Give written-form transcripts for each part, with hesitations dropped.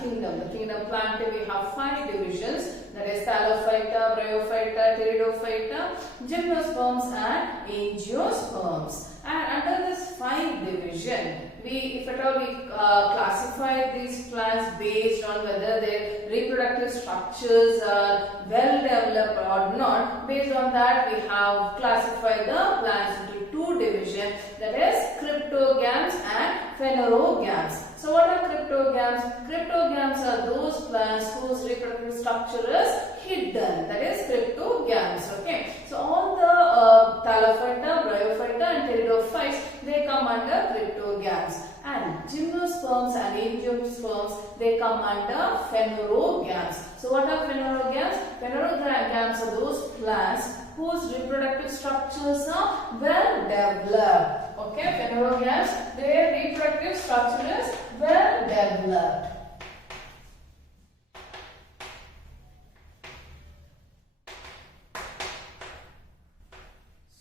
kingdom. The kingdom Plantae, we have 5 divisions, that is Thallophyta, Bryophyta, Pteridophyta, Gymnosperms and Angiosperms. And under this 5 division, if at all we classify these plants based on whether their reproductive structures are well developed or not, based on that we have classified the plants into 2 divisions, that is cryptogams and phenerogams. So what are cryptogams? Cryptogams are those plants whose reproductive structure is hidden, that is cryptogams. Okay, so all the Thallophyta, Bryophyta and Pteridophytes, they come under cryptogams, and Gymnosperms and Angiosperms, they come under phenerogams. So what are phenerogams? Phenerogams are those plants whose reproductive structures are well developed. Okay, phenerogams, their reproductive structure is well developed.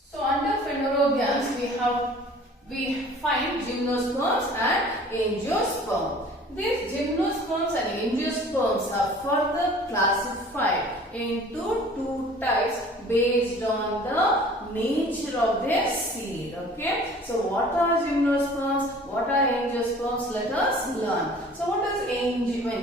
So under phenerogams we find Gymnosperms and Angiosperms. These Gymnosperms and Angiosperms are further classified into 2 types based on the nature of their seed. Okay, so what are Gymnosperms? What are Angiosperms? Let us learn. So what is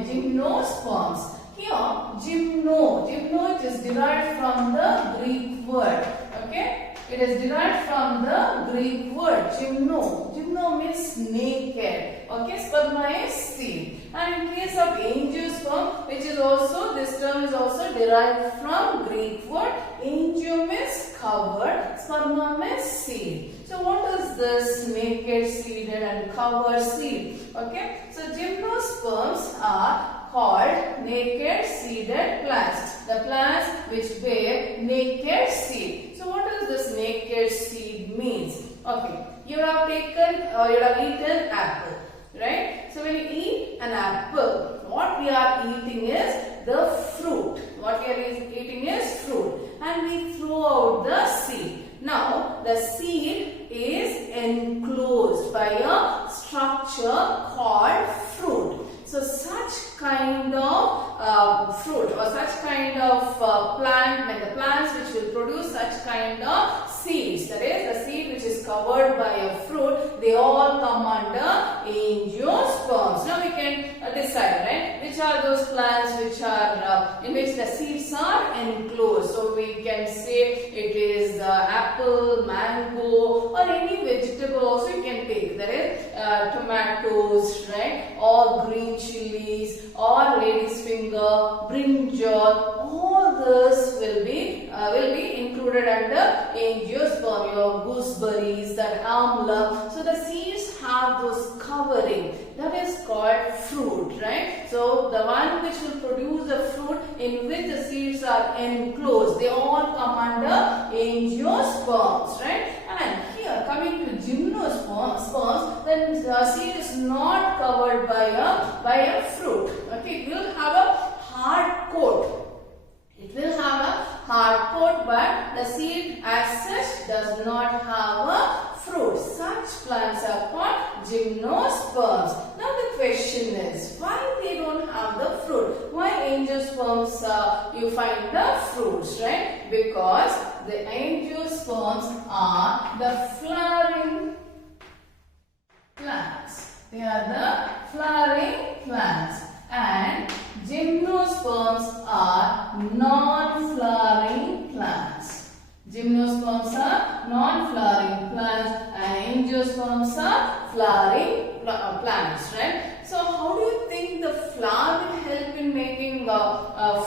Gymnosperms? Here, gymno is derived from the Greek word. Okay, it is derived from the Greek word gymno. Gymno means naked. Okay, sperma is seed. And in case of angiosperm, which is also, this term is also derived from Greek word. Angio means covered, sperma means seed. So what is this naked seeded and covered seed? Okay, so gymnosperms are called naked seeded plants. The plants which bear naked seed. So what does this naked seed means? Okay, you have taken or you have eaten apple, right? So when you eat an apple, what we are eating is the fruit. What we are eating is fruit, and we throw out the seed. Now the seed is enclosed by a structure called fruit. So such kind of fruit or such kind of plant, when the plants which will produce such kind of seeds, that is the seed which is covered by a fruit, they all come under angiosperms. Now we can decide, right, which are those plants which are in which the seeds are enclosed. So we can say it is apple, mango, or any vegetable also you can take. That is tomatoes, right, or green chilies, or lady's finger, brinjal. All this will be included under angiosperm. Your gooseberries, that amla. So the seeds have those covering. That is called fruit, right? So the one which will produce the fruit in which the seeds are enclosed, they all come under angiosperms, right? And here coming to gymnosperms, then the seed is not covered by a fruit. Okay, it will have a hard coat. It will have a hard coat, but the seed as such does not have a fruit. Such plants are called gymnosperms. Now the question is, why they don't have the fruit? Why angiosperms you find the fruits, right? Because the angiosperms are the flowering plants. They are the flowering plants. And gymnosperms are non-flowering plants. Gymnosperms are non-flowering plants and angiosperms are flowering plants, right? So how do you think the flower will help in making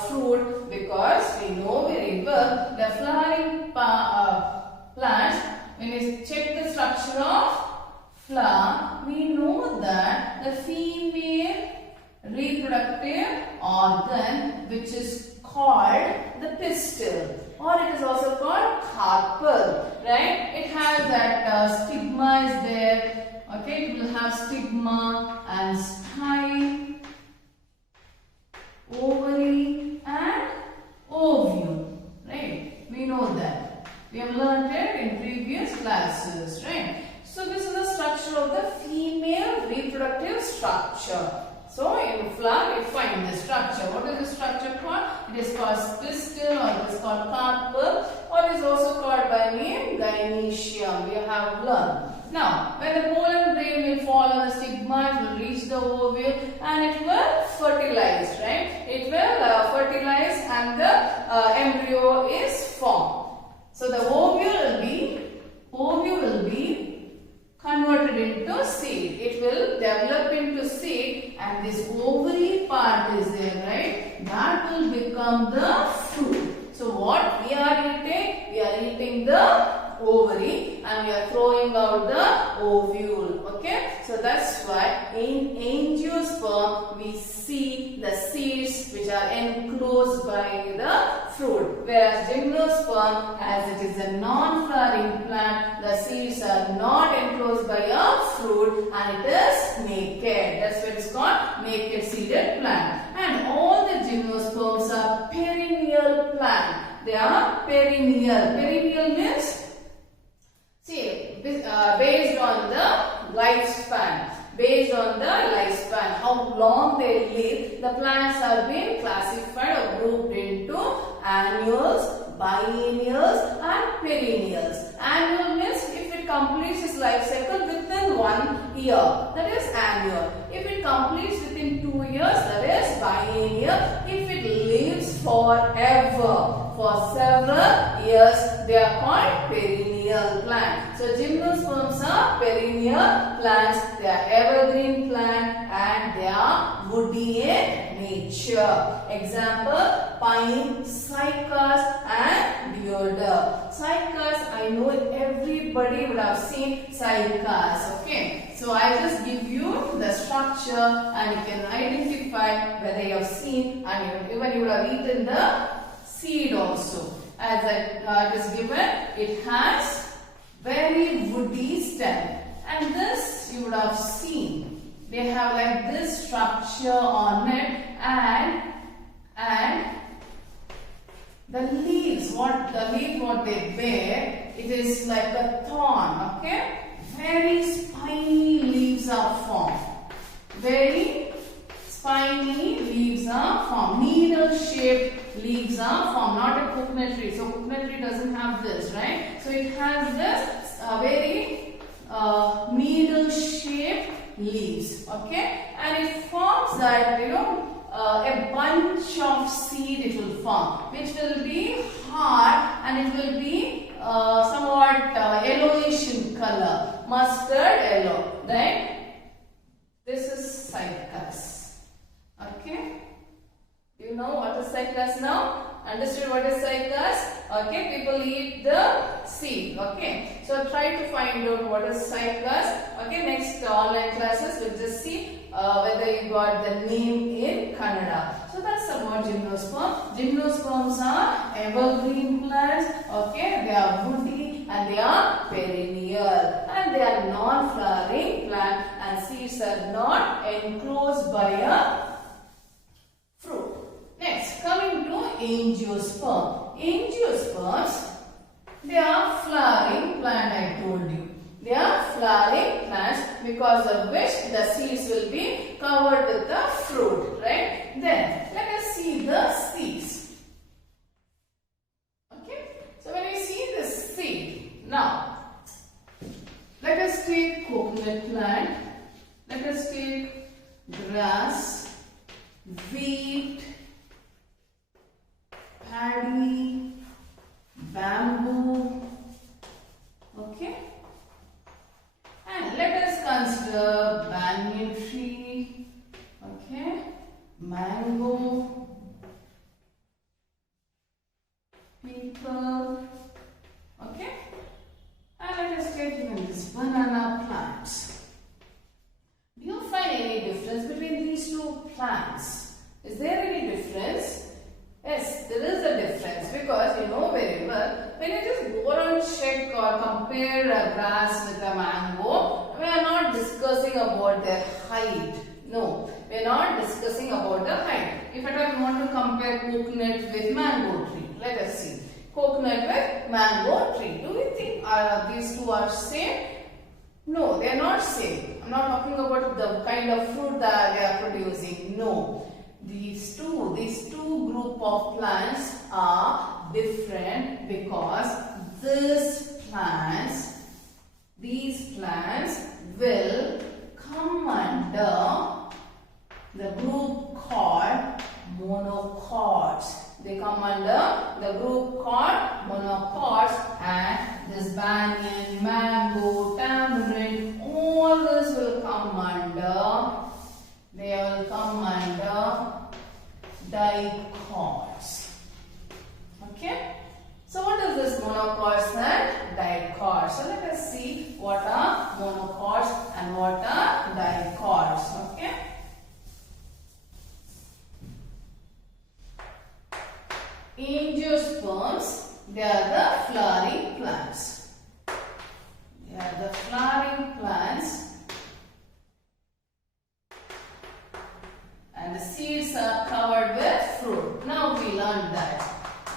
fruit? Because we know very well the flowering plants, when you check the structure of flower, we know that the female reproductive organ, which is called the pistil, or it is also called carpel, right? It has that stigma is there. Okay, it will have stigma and style, ovary and ovule, right? We know that. We have learned it in previous classes, right? So this is the structure of the female reproductive structure. So in flower, if Now, when the pollen grain will fall on the stigma, it will reach the ovule and it will fertilize, right? It will fertilize and the embryo is formed. So the ovule will be converted into seed. It will develop into seed and this ovary part is there, right? That will become the fruit. So what we are eating? We are eating the ovary and we are throwing out the ovule. Okay, so that's why in angiosperm we see the seeds which are enclosed by the fruit, whereas gymnosperm, as it is a non-flowering plant, the seeds are not enclosed by a fruit and it is naked. That's why it's called naked seeded plant. And all the gymnosperms are perennial plant. They are perennial. Perennial means, see, based on the lifespan. Based on the lifespan, how long they live, the plants have been classified or grouped into annuals, biennials and perennials. Annual means if it completes its life cycle within 1 year, that is annual. If it completes within 2 years, that is biennial. If it lives forever, for several years, they are called perennial plants. So gymnosperms are perennial plants. They are evergreen plant and they are woody in nature. Example, pine, cycas and deodar. Cycas, I know everybody would have seen cycas. Okay, so I just give you the structure and you can identify whether you have seen and even you would have eaten the seed also. As I just given, it has very woody stem and this you would have seen. They have like this structure on it and the leaves, what they bear, it is like a thorn, okay? Very spiny leaves are formed. Very spiny leaves are formed. Needle-shaped leaves are formed, not a coconut tree. So coconut tree doesn't have this, right? So it has this very needle-shaped leaves, okay? And it forms that, a bunch of seed it will form, which will be hard and it will be somewhat yellowish in color, mustard yellow, right? This is cycas. Okay, you know what is cycas now? Understood what is cycas? Okay, people eat the seed. Okay, so try to find out what is cycas. Okay, next online classes we'll just see whether you got the name in Kannada. So that's about gymnosperm. Gymnosperms are evergreen plants. Okay, they are woody and they are perennial and they are non-flowering plant and seeds are not enclosed by a fruit. Next, coming to angiosperm. Angiosperms, they are flowering plant, I told you. They are flowering plants because of which the seeds will be covered with the fruit, right? Then, let us see the seeds. Okay, so when we see the seed, now, let us take coconut plant, let us take grass, wheat, paddy, bamboo, okay, and let us consider banyan tree, okay, mango, people, okay, and let us take even this banana plants. Do you find any difference between these two plants? Is there any difference? Yes, there is a difference because you know very well, when you just go and check or compare a grass with a mango, we are not discussing about their height. No, we are not discussing about the height. If at all you want to compare coconut with mango tree, let us see. Coconut with mango tree. Do you think these two are same? No, they are not same. I am not talking about the kind of fruit that they are producing. No. These two group of plants are different because these plants these plants will come under the group called monocots. They come under the group called monocots, and this banyan, mango, tamarind, all this will come under, they will come under dicots. Okay? So what is this monocots and dicots? So let us see what are monocots and what are dicots. Okay? Angiosperms, they are the flowering plants. They are the flowering plants, and the seeds are covered with fruit. Now we learned that.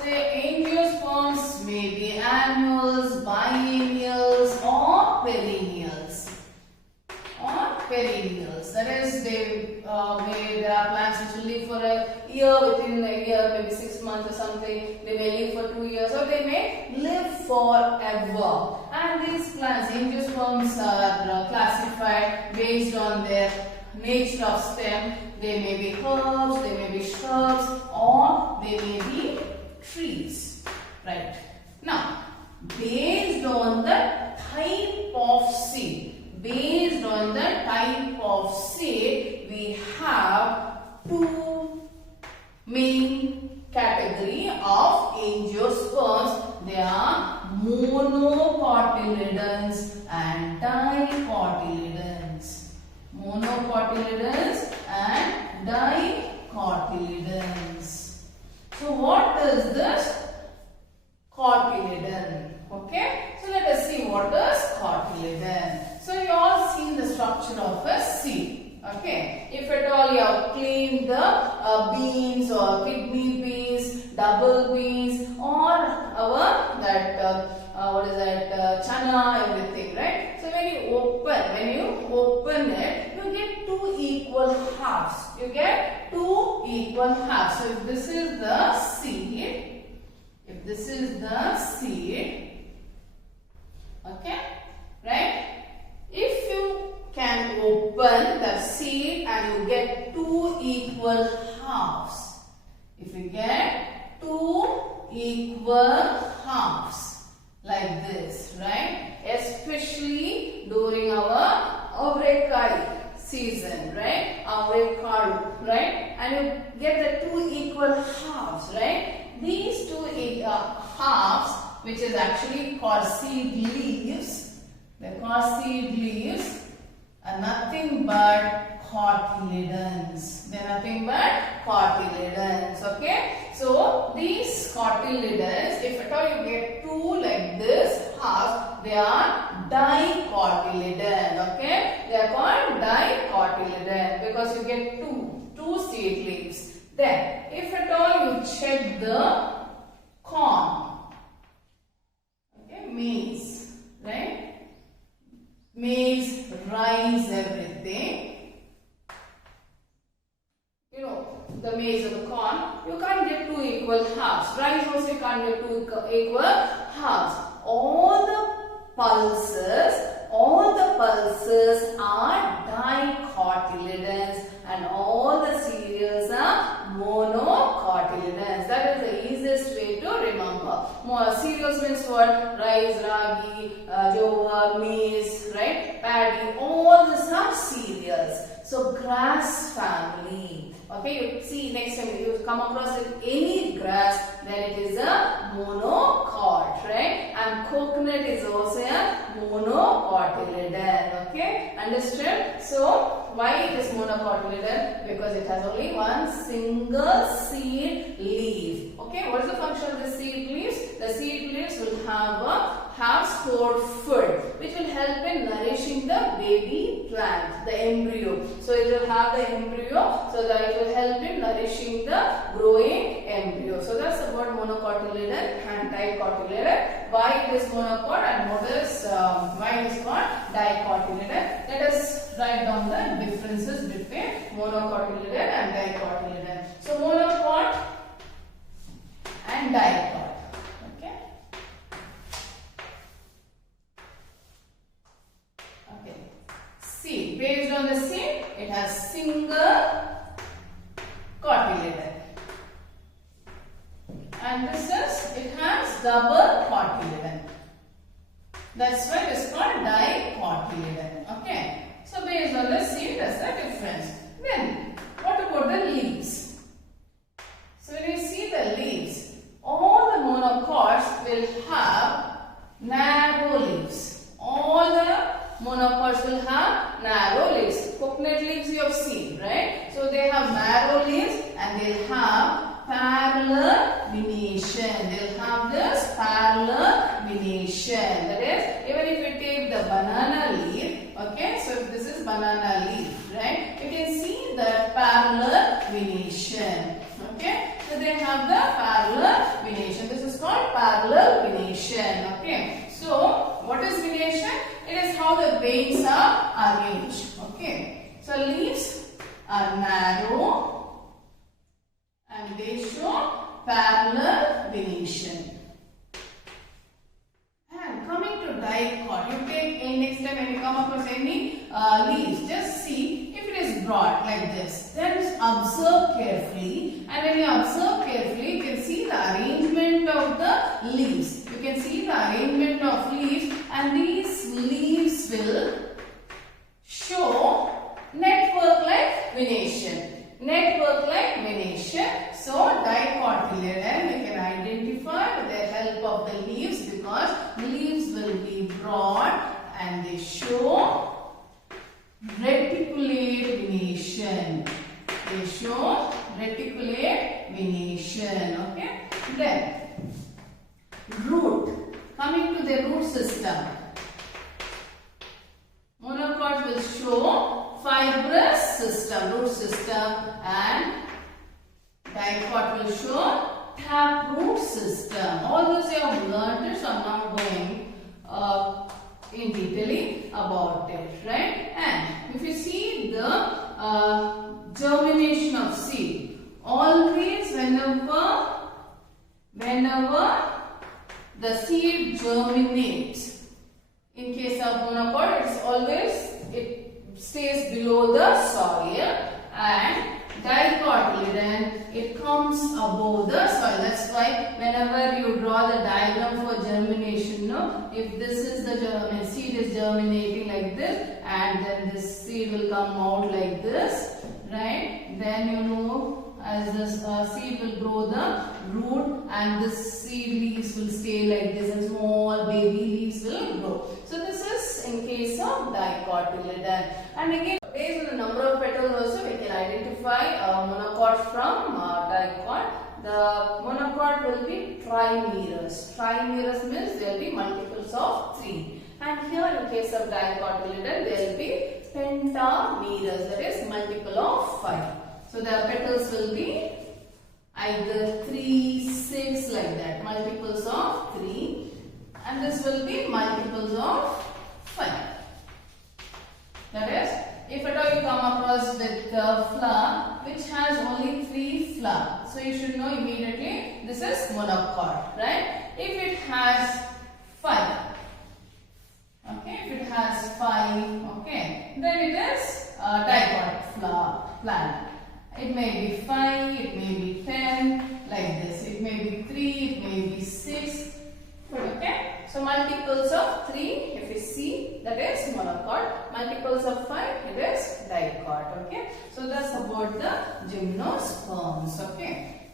The angiosperms may be annuals, biennials or perennials. That is, there are plants which will live for a year, within a year, maybe 6 months or something. They may live for 2 years, or they may live forever. And these plants, angiosperms, are classified based on their nature of stem. They may be herbs, they may be shrubs, or they may be trees. Right. Now, based on the type of seed, we have two main category of angiosperms. They are monocotyledons and dicotyledons. Monocotyledons and dicotyledons. So what is this cotyledon? Okay, so let us see what is cotyledon. So you all seen the structure of a seed. Okay, if at all you have cleaned the beans or kidney beans, double beans, or our chana, everything, right? So when you open it, you get two equal halves. So if this is the seed, okay, right? If you can open the seed and you get two equal halves, if you get two equal halves like this, right? Especially during our avrekai season, right? Avrekadu, right? And you get the two equal halves, right? These two halves, which is actually called seed leaves, they're called seed leaves, are nothing but cotyledons. They're nothing but cotyledons. Okay? So these cotyledons, if at all you get two like this half, they are dicotyledon. Okay? They are called dicotyledon because you get two seed leaves. Then, if at all you check the corn, okay, maize, right? Maize, rice, everything. You know, the maize or the corn, you can't get two equal halves. Rice also you can't get two equal halves. All the pulses are dicotyledons, and all the cereals are monocotyledons. That is the easiest way to remember. More cereals means what? Rice, ragi, jowar, maize, right? Paddy. All these are cereals. So grass family. Okay, you see next time you come across any grass, then it is a monocot, right? And coconut is also a monocotyledon. Okay, understood? So why it is monocotyledon? Because it has only one single seed leaf. Okay, what is the function of the seed leaves? The seed leaves will have stored food, which will help in nourishing the baby plant, the embryo. So it will have the embryo, so that it will help in nourishing the growing embryo. So that's about monocotyledon and dicotyledon. Why it is monocot and what is why it is called dicotyledon? Let us write down the differences between monocotyledon and dicotyledon. So monocot and dicot. Okay. and it has double cotyledon. That's why it is called dicotyledon. Okay. So based on this, see, that's the difference. Then what about the leaves? So when you see the leaves, all the monocots will have narrow leaves. All the monocots will have narrow leaves. Coconut leaves you have seen, right? So they have narrow leaves and they'll have parallel venation. They'll have this parallel venation. That is, even if you take the banana leaf, okay, so if this is banana leaf, right, you can see the parallel venation. Okay, so they have the parallel venation. This is called parallel venation. Okay, so what is venation? It is how the veins are arranged. Okay, so leaves are narrow and they show parallel venation. And coming to dicot, you take next time when you come across any leaves, just see if it is broad like this. Then observe carefully, and when you observe carefully, you can see the arrangement of the leaves. You can see the arrangement of leaves, and these leaves will show network-like venation. Network-like venation. So dicotyledon you can identify with the help of the leaves, because leaves will be broad and they show reticulate venation. They show reticulate venation. Okay. Then root. Coming to the root system, monocot will show fibrous system, root system, and dicot will show taproot system. All those you have learned, so I am not going in detail about it, right? And if you see the germination of seed, always whenever the seed germinates, in case of monocot, it stays below the soil, and dicotyledon, it comes above the soil. That's why whenever you draw the diagram for germination, no, if this is the seed is germinating like this, and then this seed will come out like this, right? Then you know, as this seed will grow the root, and this seed leaves will stay like this, and small baby leaves will grow. So this is in case of dicotyledon. And again, based on the number of petals also, we can identify a monocot from dicot. The monocot will be trimerous. Trimerous means there will be multiples of 3. And here in case of dicotyledon, there will be pentamerous, that is multiple of 5. So the petals will be either 3, 6 like that, multiples of 3, and this will be multiples of 5. That is, if at all you come across with the flower which has only 3 flowers, so you should know immediately this is monocot, right? If it has 5, okay, if it has 5, okay, then it is a dicot flower plant. It may be 5, it may be 10, like this. It may be 3, it may be 6. Okay. So multiples of 3, if you see, that is monocot. Multiples of 5, it is dicot. Okay. So that's about the gymnosperms. Okay.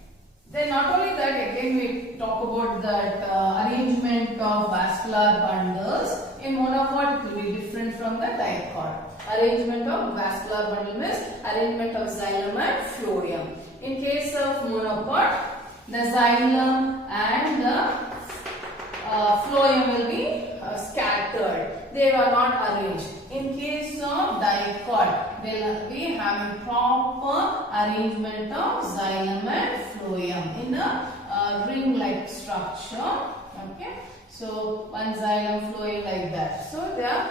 Then not only that, again we talk about that arrangement of vascular bundles. In monocot, it will be different from the dicot. Arrangement of vascular bundle means arrangement of xylem and phloem. In case of monocot, the xylem and the phloem will be scattered. They are not arranged. In case of dicot, they will be having proper arrangement of xylem and phloem in a ring-like structure. Okay. So one xylem flowing like that. So they are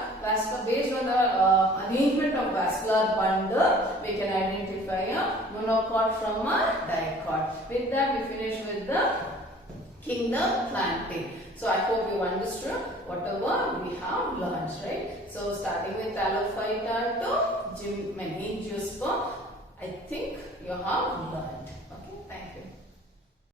based on the arrangement of vascular bundle, we can identify a monocot from a dicot. With that, we finish with the kingdom planting. So I hope you understood whatever we have learned, right? So starting with Talophyta to Angiosperm, I think you have learned.